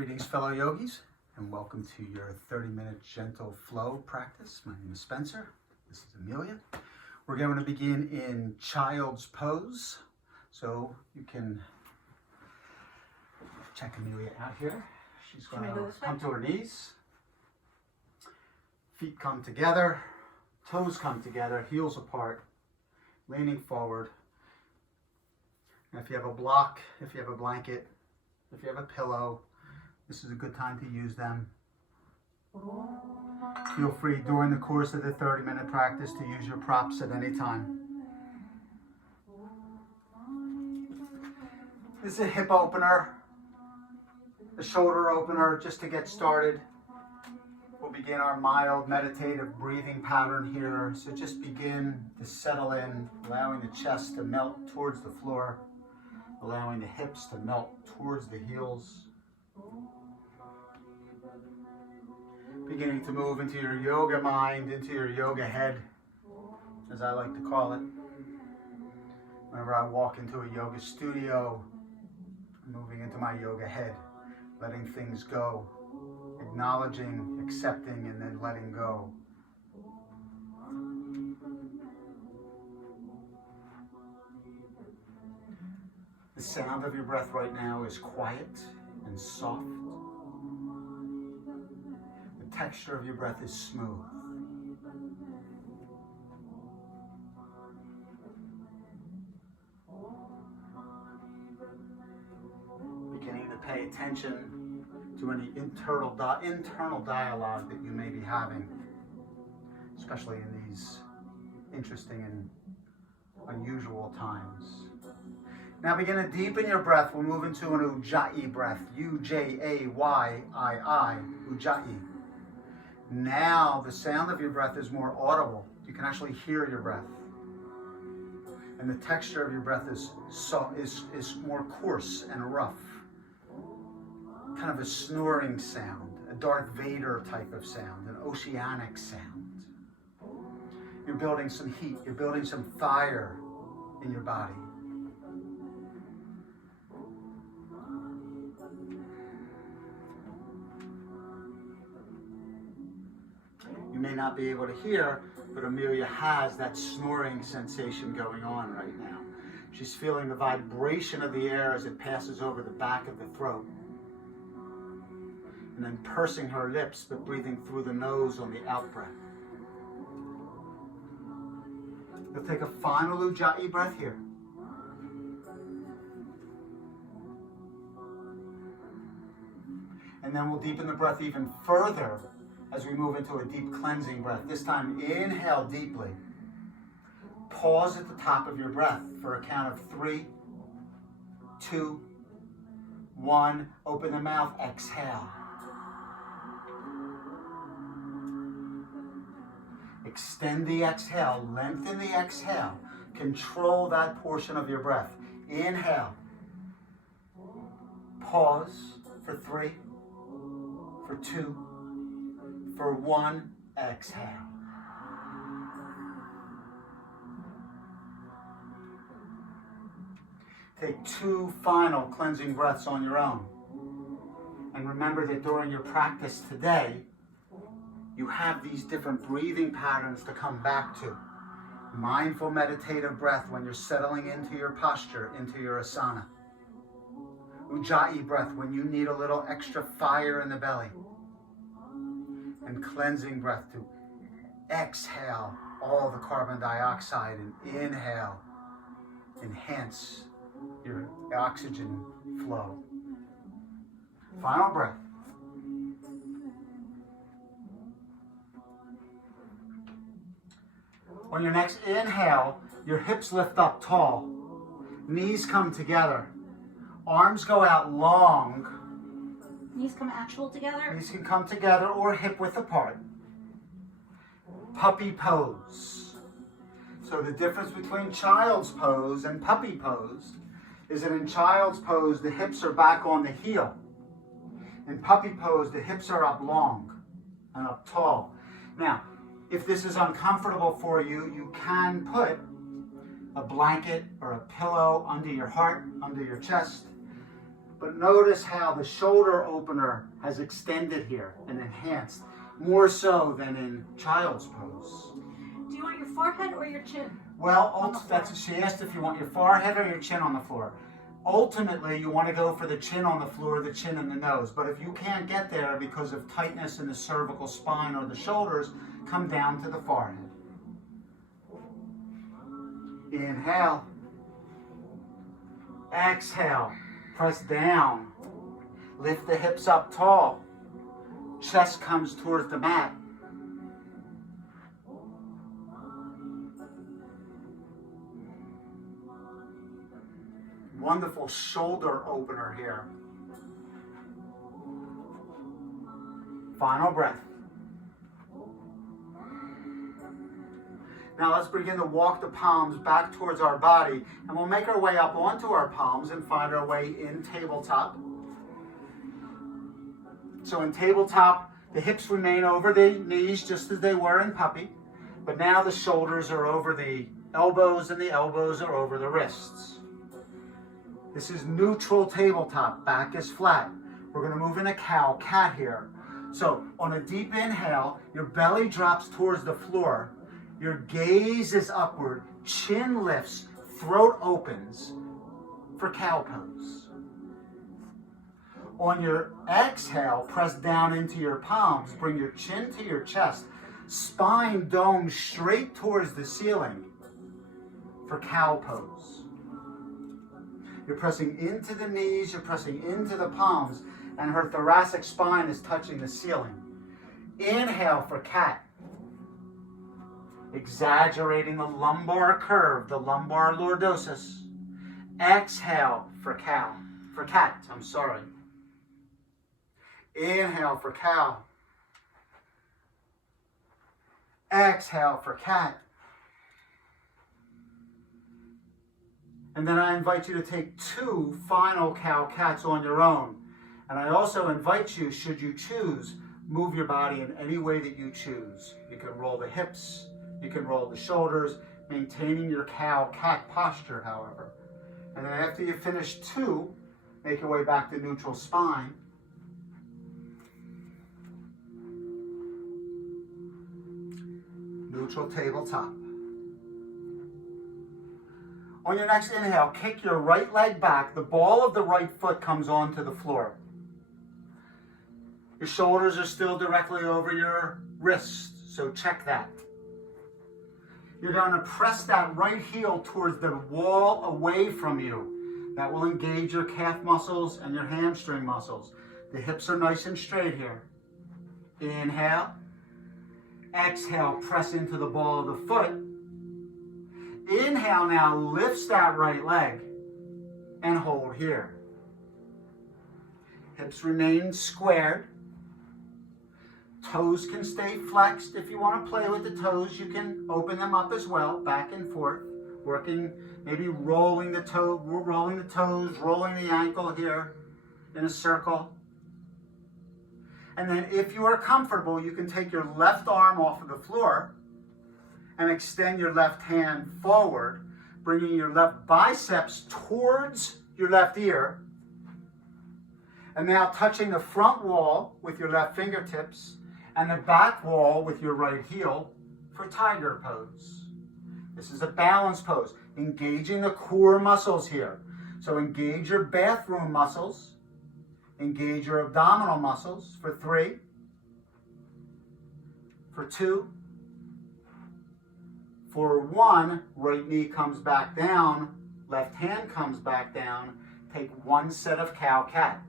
Greetings, fellow yogis, and welcome to your 30-minute gentle flow practice. My name is Spencer. This is Amelia. We're going to begin in child's pose. So you can check Amelia out here. She's going to come to her knees. Feet come together, toes come together, heels apart, leaning forward. And if you have a block, if you have a blanket, if you have a pillow, this is a good time to use them. Feel free during the course of the 30-minute practice to use your props at any time. This is a hip opener, a shoulder opener, just to get started. We'll begin our mild meditative breathing pattern here. So just begin to settle in, allowing the chest to melt towards the floor, allowing the hips to melt towards the heels. Beginning to move into your yoga mind, into your yoga head, as I like to call it. Whenever I walk into a yoga studio, I'm moving into my yoga head, letting things go, acknowledging, accepting, and then letting go. The sound of your breath right now is quiet and soft. The texture of your breath is smooth. Beginning to pay attention to any internal dialogue that you may be having, especially in these interesting and unusual times. Now begin to deepen your breath. We'll move into an Ujjayi breath. U-J-A-Y-I-I, Ujjayi. Now the sound of your breath is more audible. You can actually hear your breath. And the texture of your breath is more coarse and rough. Kind of a snoring sound, a Darth Vader type of sound, an oceanic sound. You're building some heat, you're building some fire in your body. You may not be able to hear, but Amelia has that snoring sensation going on right now. She's feeling the vibration of the air as it passes over the back of the throat. And then pursing her lips, but breathing through the nose on the out-breath. You'll take a final Ujjayi breath here. And then we'll deepen the breath even further as we move into a deep cleansing breath. This time, inhale deeply. Pause at the top of your breath for a count of 3, 2, 1. Open the mouth, exhale. Extend the exhale, lengthen the exhale. Control that portion of your breath. Inhale. Pause for 3, for 2, for 1, exhale. Take 2 final cleansing breaths on your own. And remember that during your practice today, you have these different breathing patterns to come back to. Mindful meditative breath when you're settling into your posture, into your asana. Ujjayi breath when you need a little extra fire in the belly. And cleansing breath to exhale all the carbon dioxide and inhale. Enhance your oxygen flow. Final breath. On your next inhale, your hips lift up tall. Knees come together. Arms go out long. Knees come actual together? Knees can come together or hip width apart. Puppy pose. So the difference between child's pose and puppy pose is that in child's pose, the hips are back on the heel. In puppy pose, the hips are up long and up tall. Now, if this is uncomfortable for you, you can put a blanket or a pillow under your heart, under your chest, But notice how the shoulder opener has extended here and enhanced, more so than in child's pose. Do you want your forehead or your chin? Well, she asked if you want your forehead or your chin on the floor. Ultimately, you want to go for the chin on the floor, the chin and the nose. But if you can't get there because of tightness in the cervical spine or the shoulders, come down to the forehead. Inhale. Exhale. Press down. Lift the hips up tall. Chest comes towards the mat. Wonderful shoulder opener here. Final breath. Now let's begin to walk the palms back towards our body, and we'll make our way up onto our palms and find our way in tabletop. So in tabletop, the hips remain over the knees just as they were in puppy, but now the shoulders are over the elbows and the elbows are over the wrists. This is neutral tabletop, back is flat. We're going to move in a cow-cat here. So on a deep inhale, your belly drops towards the floor. Your gaze is upward, chin lifts, throat opens for cow pose. On your exhale, press down into your palms, bring your chin to your chest, spine domed straight towards the ceiling for cow pose. You're pressing into the knees, you're pressing into the palms, and her thoracic spine is touching the ceiling. Inhale for cat. Exaggerating the lumbar curve, the lumbar lordosis. Exhale for cat. Inhale for cow. Exhale for cat. And then I invite you to take 2 final cow-cats on your own. And I also invite you, should you choose, move your body in any way that you choose. You can roll the hips, you can roll the shoulders, maintaining your cow-cat posture, however. And then after you finish 2, make your way back to neutral spine. Neutral tabletop. On your next inhale, kick your right leg back. The ball of the right foot comes onto the floor. Your shoulders are still directly over your wrist, so check that. You're going to press that right heel towards the wall away from you. That will engage your calf muscles and your hamstring muscles. The hips are nice and straight here. Inhale. Exhale, press into the ball of the foot. Inhale now, lifts that right leg and hold here. Hips remain squared. Toes can stay flexed. If you want to play with the toes, you can open them up as well, back and forth, working, maybe rolling the toes, rolling the ankle here in a circle. And then if you are comfortable, you can take your left arm off of the floor and extend your left hand forward, bringing your left biceps towards your left ear. And now touching the front wall with your left fingertips and the back wall with your right heel for tiger pose. This is a balance pose, engaging the core muscles here. So engage your bathroom muscles, engage your abdominal muscles for 3, for 2, for 1, right knee comes back down, left hand comes back down, take 1 set of cow-cat.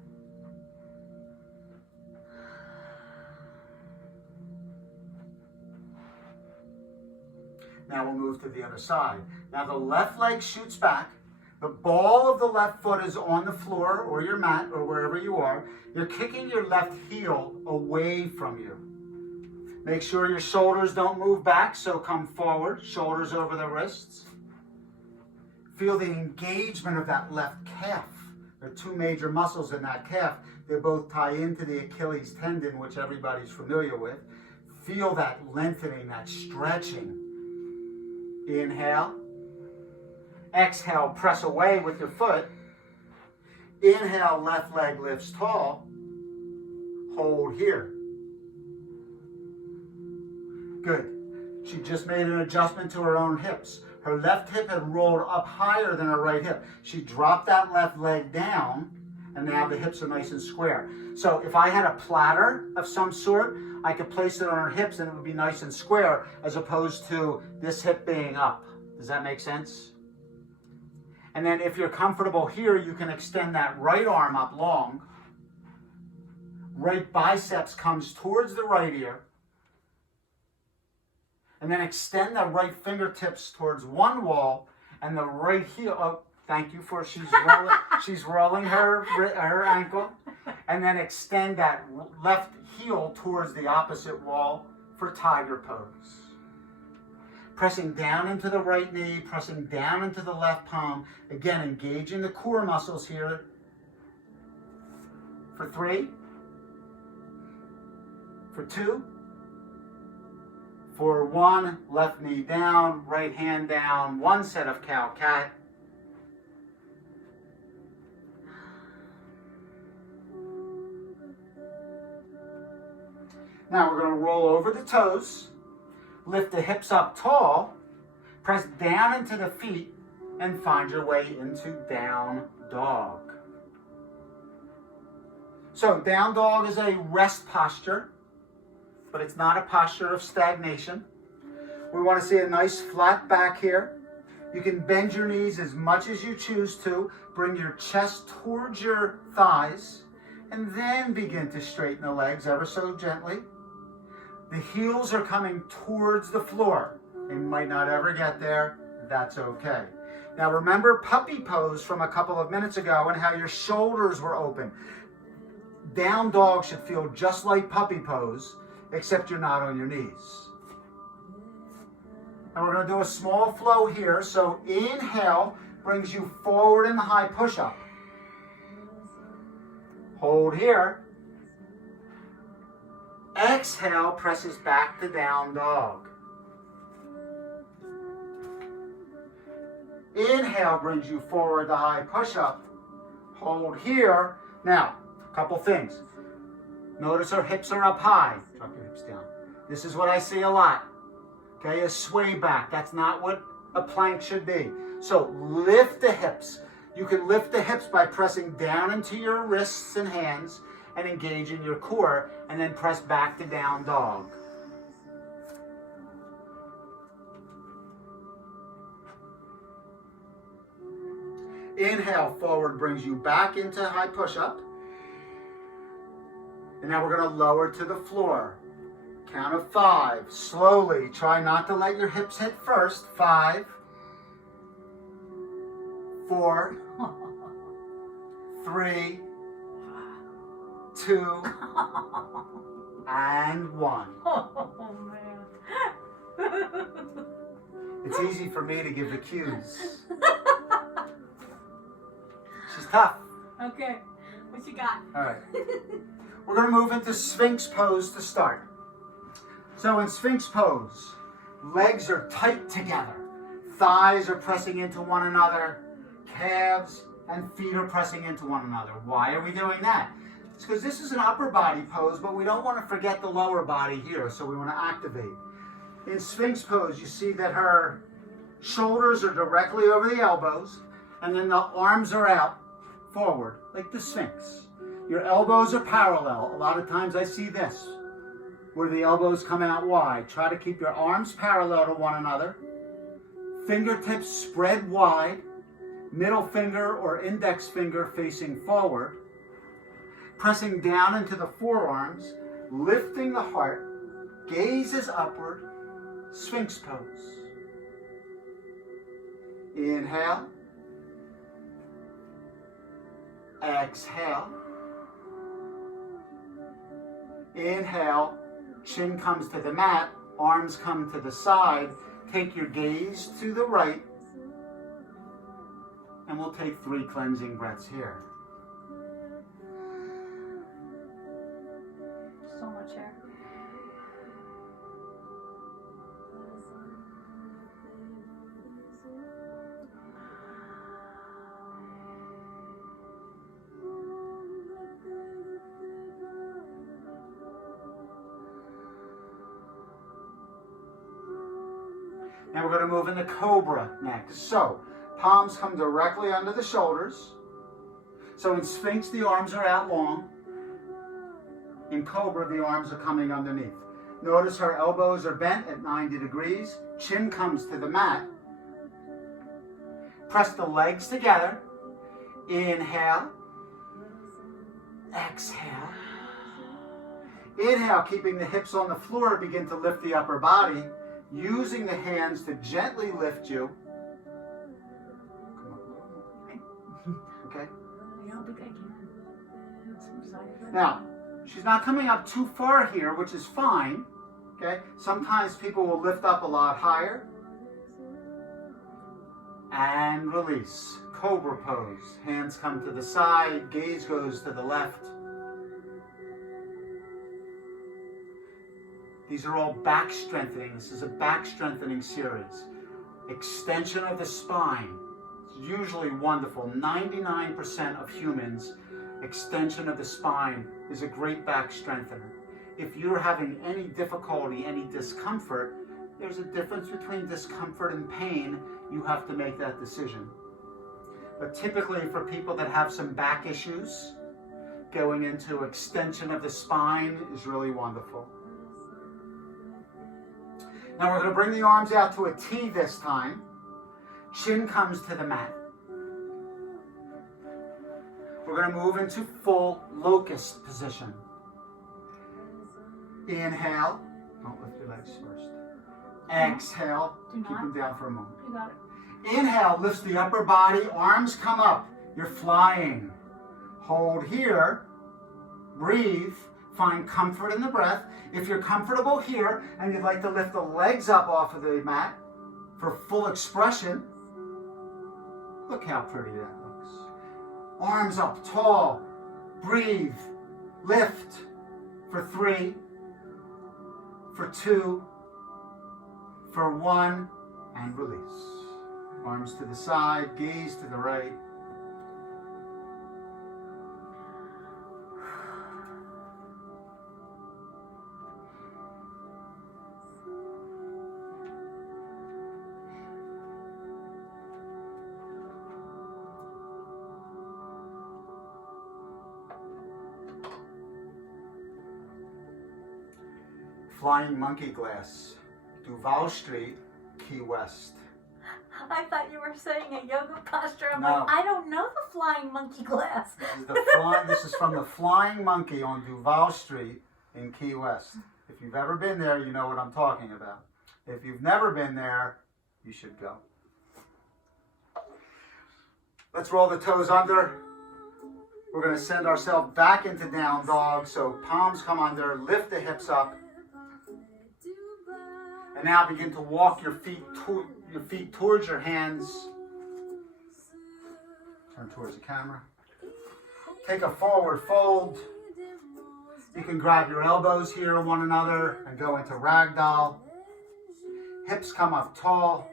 Now we'll move to the other side. Now the left leg shoots back, the ball of the left foot is on the floor or your mat or wherever you are. You're kicking your left heel away from you. Make sure your shoulders don't move back, so come forward, shoulders over the wrists. Feel the engagement of that left calf. There are 2 major muscles in that calf. They both tie into the Achilles tendon, which everybody's familiar with. Feel that lengthening, that stretching. Inhale. Exhale, press away with your foot. Inhale, left leg lifts tall. Hold here. Good. She just made an adjustment to her own hips. Her left hip had rolled up higher than her right hip. She dropped that left leg down, and now the hips are nice and square. So if I had a platter of some sort, I could place it on her hips and it would be nice and square, as opposed to this hip being up. Does that make sense? And then if you're comfortable here, you can extend that right arm up long. Right biceps comes towards the right ear. And then extend the right fingertips towards one wall, and the right heel. Oh, thank you for she's rolling her ankle, and then extend that left heel towards the opposite wall for tiger pose. Pressing down into the right knee, pressing down into the left palm. Again, engaging the core muscles here. For 3, for 2. For 1, left knee down, right hand down, 1 set of cow-cat. Now we're going to roll over the toes, lift the hips up tall, press down into the feet, and find your way into down dog. So down dog is a rest posture, but it's not a posture of stagnation. We want to see a nice flat back here. You can bend your knees as much as you choose to. Bring your chest towards your thighs, and then begin to straighten the legs ever so gently. The heels are coming towards the floor. They might not ever get there. That's okay. Now remember puppy pose from a couple of minutes ago and how your shoulders were open. Down dog should feel just like puppy pose, except you're not on your knees. And we're going to do a small flow here. So inhale brings you forward in the high push-up. Hold here. Exhale presses back to down dog. Inhale brings you forward the high push-up. Hold here. Now, a couple things. Notice our hips are up high. Drop your hips down. This is what I see a lot. Okay, a sway back. That's not what a plank should be. So lift the hips. You can lift the hips by pressing down into your wrists and hands and engaging your core, and then press back to down dog. Inhale, forward brings you back into high push-up. And now we're going to lower to the floor. Count of 5. Slowly. Try not to let your hips hit first. 5, 4, 3, 2, and 1. Oh, man. It's easy for me to give the cues. She's tough. Okay. What you got? All right. We're going to move into Sphinx pose to start. So in Sphinx pose, legs are tight together. Thighs are pressing into one another. Calves and feet are pressing into one another. Why are we doing that? It's because this is an upper body pose, but we don't want to forget the lower body here, so we want to activate. In Sphinx pose, you see that her shoulders are directly over the elbows, and then the arms are out forward, like the Sphinx. Your elbows are parallel. A lot of times I see this, where the elbows come out wide. Try to keep your arms parallel to one another. Fingertips spread wide. Middle finger or index finger facing forward. Pressing down into the forearms, lifting the heart. Gaze is upward. Sphinx pose. Inhale. Exhale. Inhale, chin comes to the mat, arms come to the side. Take your gaze to the right, and we'll take 3 cleansing breaths here. So much hair. Now we're going to move into Cobra next. So, palms come directly under the shoulders. So in Sphinx, the arms are out long. In Cobra, the arms are coming underneath. Notice her elbows are bent at 90 degrees. Chin comes to the mat. Press the legs together. Inhale. Exhale. Inhale, keeping the hips on the floor, begin to lift the upper body, using the hands to gently lift you. Okay? I don't think I can. Now, she's not coming up too far here, which is fine. Okay? Sometimes people will lift up a lot higher. And release. Cobra pose. Hands come to the side, gaze goes to the left. These are all back strengthening. This is a back strengthening series. Extension of the spine. It's usually wonderful. 99% of humans, extension of the spine is a great back strengthener. If you're having any difficulty, any discomfort, there's a difference between discomfort and pain. You have to make that decision. But typically for people that have some back issues, going into extension of the spine is really wonderful. Now we're going to bring the arms out to a T this time. Chin comes to the mat. We're going to move into full locust position. Inhale. Don't lift your legs first. Exhale. Keep them down for a moment. You got it. Inhale, lifts the upper body, arms come up. You're flying. Hold here. Breathe. Find comfort in the breath. If you're comfortable here and you'd like to lift the legs up off of the mat for full expression, look how pretty that looks. Arms up tall. Breathe. Lift for 3, for 2, for 1, and release. Arms to the side, gaze to the right. Flying Monkey Glass, Duval Street, Key West. I thought you were saying a yoga posture. I'm No. like, I don't know the flying monkey glass. This is from the Flying Monkey on Duval Street in Key West. If you've ever been there, you know what I'm talking about. If you've never been there, you should go. Let's roll the toes under. We're going to send ourselves back into down dog. So palms come under, lift the hips up. And now begin to walk your feet towards your hands. Turn towards the camera. Take a forward fold. You can grab your elbows here one another and go into ragdoll. Hips come up tall.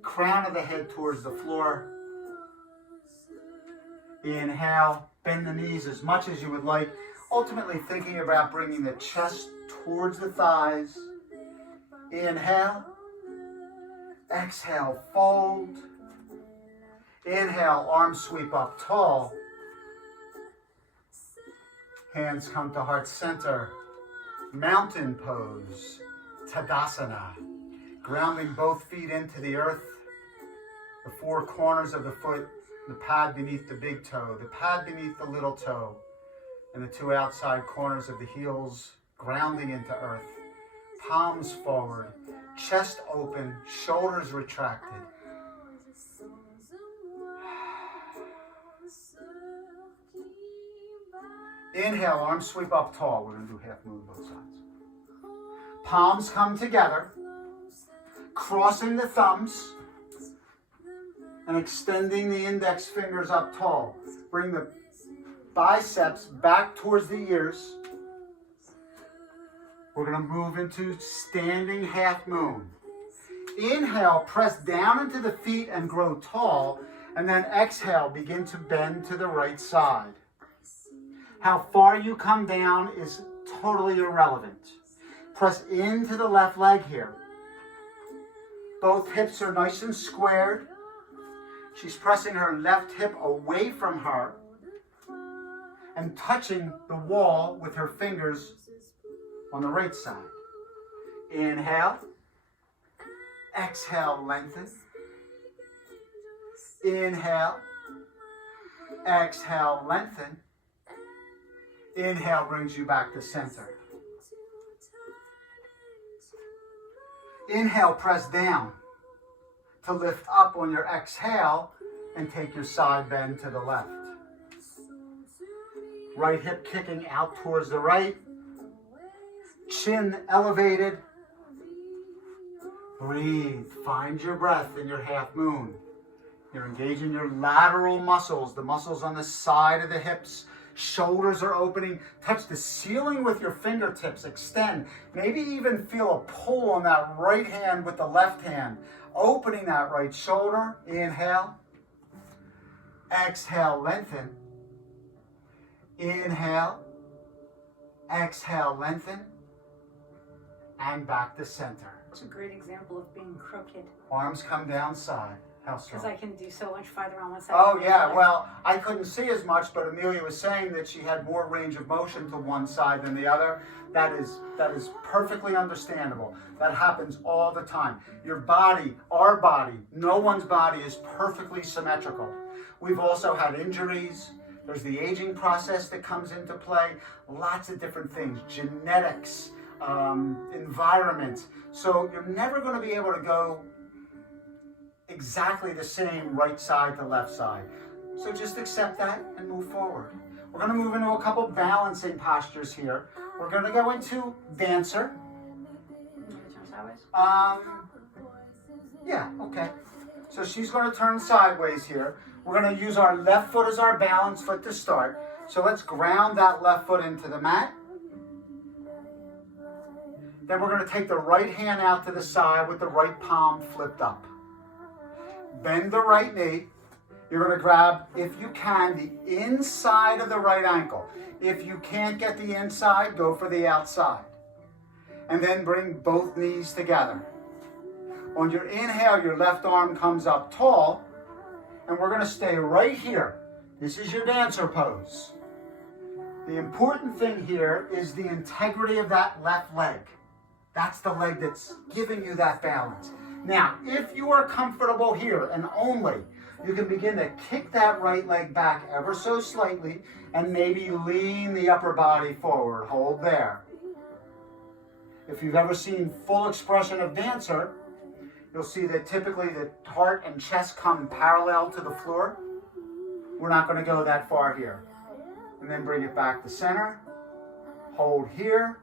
Crown of the head towards the floor. Inhale. Bend the knees as much as you would like. Ultimately thinking about bringing the chest towards the thighs. Inhale. Exhale, fold. Inhale, arms sweep up tall. Hands come to heart center. Mountain pose. Tadasana. Grounding both feet into the earth. The 4 corners of the foot. The pad beneath the big toe. The pad beneath the little toe. And the 2 outside corners of the heels grounding into earth. Palms forward, chest open, shoulders retracted. Inhale, arms sweep up tall. We're going to do half moon both sides. Palms come together, crossing the thumbs and extending the index fingers up tall. Bring the biceps back towards the ears. We're going to move into standing half moon. Inhale, press down into the feet and grow tall. And then exhale, begin to bend to the right side. How far you come down is totally irrelevant. Press into the left leg here. Both hips are nice and squared. She's pressing her left hip away from her and touching the wall with her fingers on the right side. Inhale. Exhale, lengthen. Inhale. Exhale, lengthen. Inhale brings you back to center. Inhale, press down to lift up on your exhale and take your side bend to the left. Right hip kicking out towards the right. Chin elevated. Breathe. Find your breath in your half moon. You're engaging your lateral muscles, the muscles on the side of the hips. Shoulders are opening. Touch the ceiling with your fingertips. Extend. Maybe even feel a pull on that right hand with the left hand. Opening that right shoulder. Inhale. Exhale, lengthen. Inhale. Exhale, lengthen. And back to center. It's a great example of being crooked. Arms come down side. How strong? Because I can do so much farther on one side. Oh yeah, well, I couldn't see as much, but Amelia was saying that she had more range of motion to one side than the other. That is perfectly understandable. That happens all the time. Your body, our body, no one's body is perfectly symmetrical. We've also had injuries. There's the aging process that comes into play. Lots of different things. Genetics, environment. So you're never going to be able to go exactly the same right side to left side. So just accept that and move forward. We're going to move into a couple balancing postures here. We're going to go into dancer. Yeah, okay. So she's going to turn sideways here. We're going to use our left foot as our balance foot to start. So let's ground that left foot into the mat. Then we're going to take the right hand out to the side with the right palm flipped up. Bend the right knee. You're going to grab, if you can, the inside of the right ankle. If you can't get the inside, go for the outside. And then bring both knees together. On your inhale, your left arm comes up tall. And we're going to stay right here. This is your dancer pose. The important thing here is the integrity of that left leg. That's the leg that's giving you that balance. Now, if you are comfortable here and only, you can begin to kick that right leg back ever so slightly and maybe lean the upper body forward. Hold there. If you've ever seen full expression of dancer, you'll see that typically the heart and chest come parallel to the floor. We're not going to go that far here. And then bring it back to center. Hold here.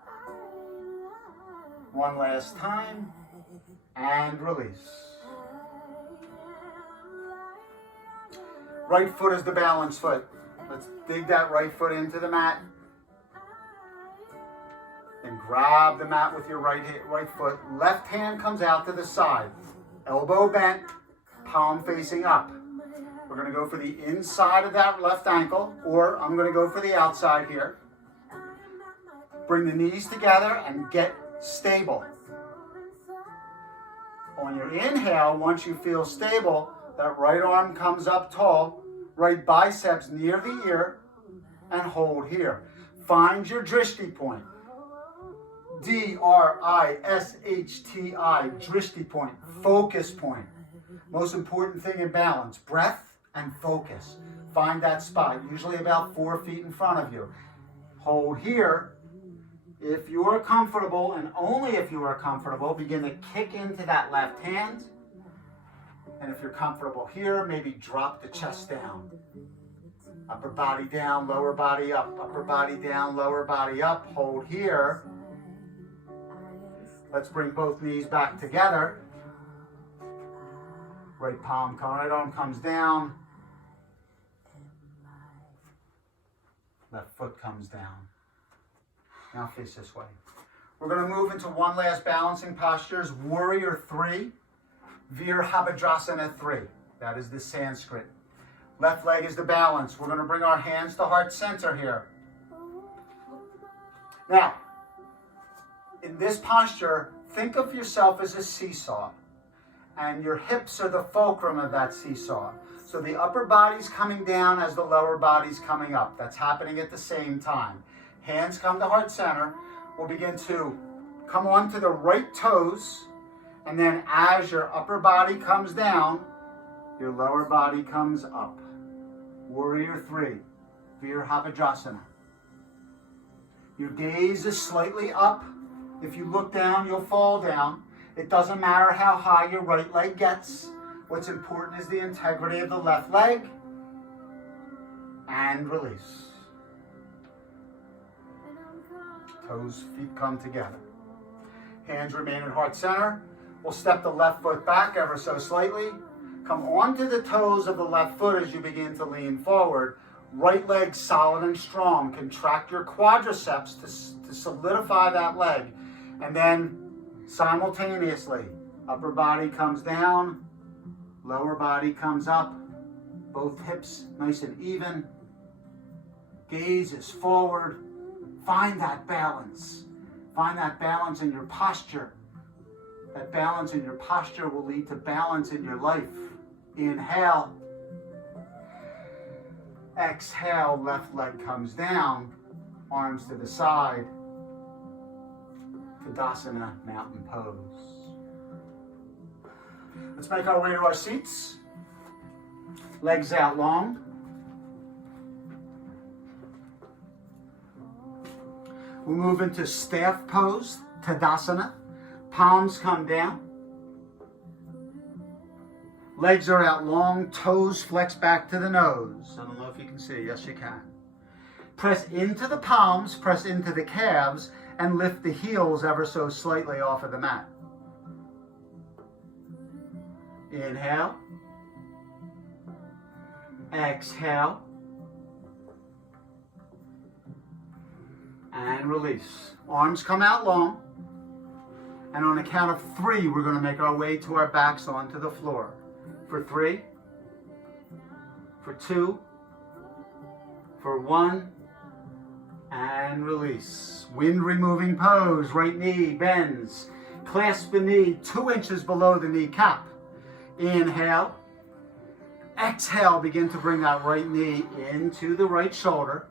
One last time. And release. Right foot is the balance foot. Let's dig that right foot into the mat. And grab the mat with your right foot. Left hand comes out to the side. Elbow bent, palm facing up. We're going to go for the inside of that left ankle, or I'm going to go for the outside here. Bring the knees together and get stable. On your inhale, once you feel stable, that right arm comes up tall, right biceps near the ear, and hold here. Find your drishti point. D-R-I-S-H-T-I, drishti point, focus point. Most important thing in balance, breath and focus. Find that spot, usually about 4 feet in front of you. Hold here. If you are comfortable, and only if you are comfortable, begin to kick into that left hand. And if you're comfortable here, maybe drop the chest down. Upper body down, lower body up. Upper body down, lower body up. Hold here. Let's bring both knees back together. Right palm, right arm comes down. Left foot comes down. Now face this way. We're going to move into one last balancing postures. Warrior 3, Virabhadrasana 3. That is the Sanskrit. Left leg is the balance. We're going to bring our hands to heart center here. Now, in this posture, think of yourself as a seesaw. and your hips are the fulcrum of that seesaw. So the upper body's coming down as the lower body's coming up. That's happening at the same time. Hands come to heart center. We'll begin to come onto the right toes, and then as your upper body comes down, your lower body comes up. Warrior 3, Virabhadrasana. Your gaze is slightly up. If you look down, you'll fall down. It doesn't matter how high your right leg gets. What's important is the integrity of the left leg. And release. Toes, feet come together. Hands remain in heart center. We'll step the left foot back ever so slightly. Come onto the toes of the left foot as you begin to lean forward. Right leg solid and strong. Contract your quadriceps to solidify that leg. And then simultaneously, upper body comes down, lower body comes up, both hips nice and even. Gaze is forward. Find that balance. Find that balance in your posture. That balance in your posture will lead to balance in your life. Inhale. Exhale, left leg comes down, arms to the side. Tadasana, mountain pose. Let's make our way to our seats. Legs out long. We'll move into staff pose, Tadasana. Palms come down. Legs are out long, toes flex back to the nose. I don't know if you can see. Yes, you can. Press into the palms, press into the calves, and lift the heels ever so slightly off of the mat. Inhale. Exhale. And release. Arms come out long. And on a count of 3, we're going to make our way to our backs onto the floor. For 3, for 2, for 1, and release. Wind removing pose. Right knee bends. Clasp the knee 2 inches below the kneecap. Inhale. Exhale. Begin to bring that right knee into the right shoulder.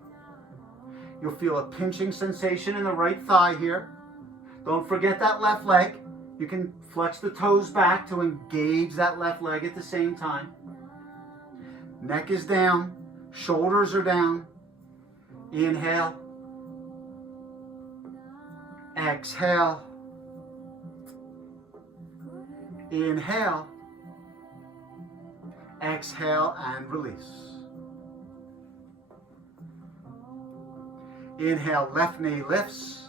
You'll feel a pinching sensation in the right thigh here. Don't forget that left leg. You can flex the toes back to engage that left leg at the same time. Neck is down. Shoulders are down. Inhale. Exhale. Inhale. Exhale and release. Inhale, left knee lifts.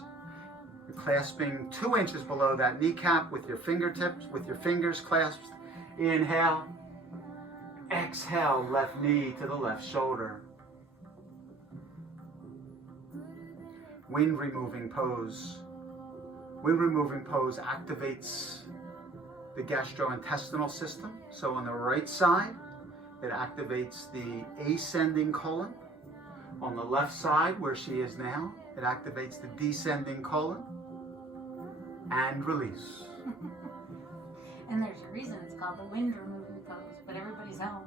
You're clasping 2 inches below that kneecap with your fingertips, with your fingers clasped. Inhale. Exhale, left knee to the left shoulder. Wind removing pose. Wind removing pose activates the gastrointestinal system. So on the right side, it activates the ascending colon. On the left side, where she is now, it activates the descending colon. And release. And there's a reason it's called the wind removing pose, but everybody's home.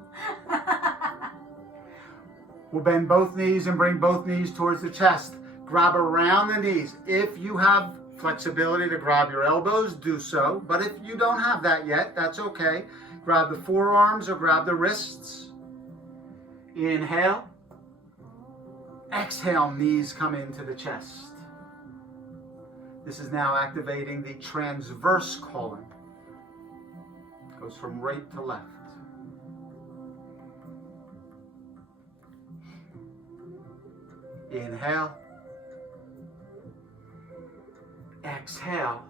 We'll bend both knees and bring both knees towards the chest. Grab around the knees. If you have flexibility to grab your elbows, do so. But if you don't have that yet, that's okay. Grab the forearms or grab the wrists. Inhale. Exhale, knees come into the chest. This is now activating the transverse colon. Goes from right to left. Inhale. Exhale.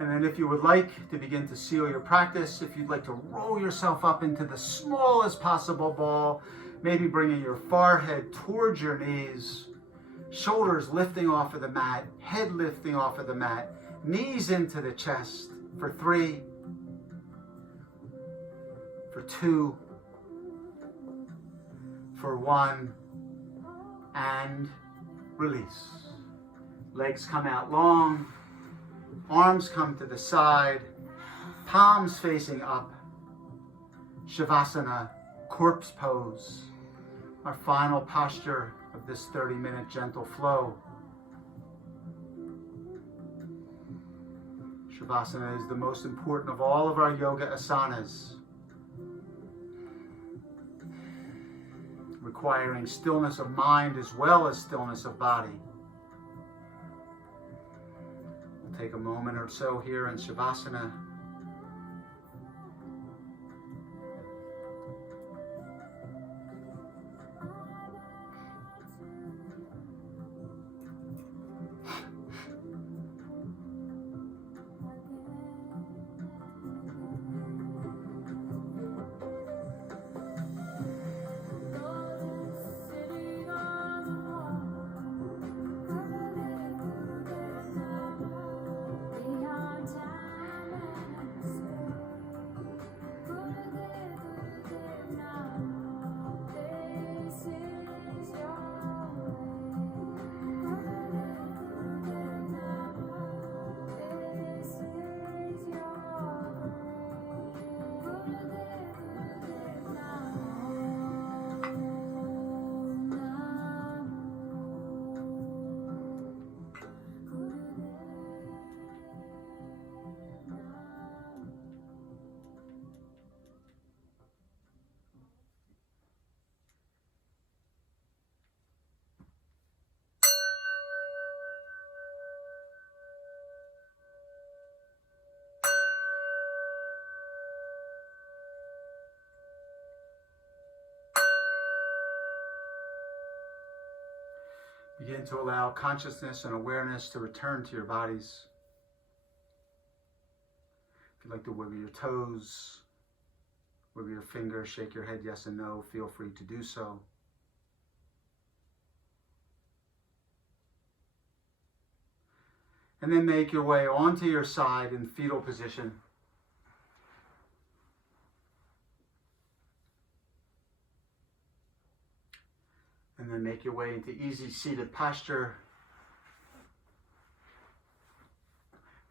And then if you would like to begin to seal your practice, if you'd like to roll yourself up into the smallest possible ball, maybe bringing your forehead towards your knees, shoulders lifting off of the mat, head lifting off of the mat, knees into the chest for 3, for 2, for 1, and release. Legs come out long, arms come to the side, palms facing up. Shavasana, corpse pose, our final posture of this 30-minute gentle flow. Shavasana is the most important of all of our yoga asanas, requiring stillness of mind as well as stillness of body. We'll take a moment or so here in Shavasana. Begin to allow consciousness and awareness to return to your bodies. If you'd like to wiggle your toes, wiggle your fingers, shake your head yes and no, feel free to do so. And then make your way onto your side in fetal position. And then make your way into easy seated posture.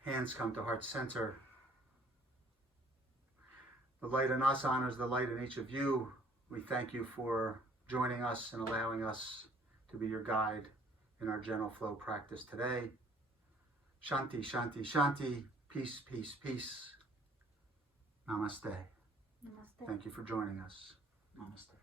Hands come to heart center. The light in us honors the light in each of you. We thank you for joining us and allowing us to be your guide in our gentle flow practice today. Shanti, Shanti, Shanti. Peace, peace, peace. Namaste. Namaste. Thank you for joining us. Namaste.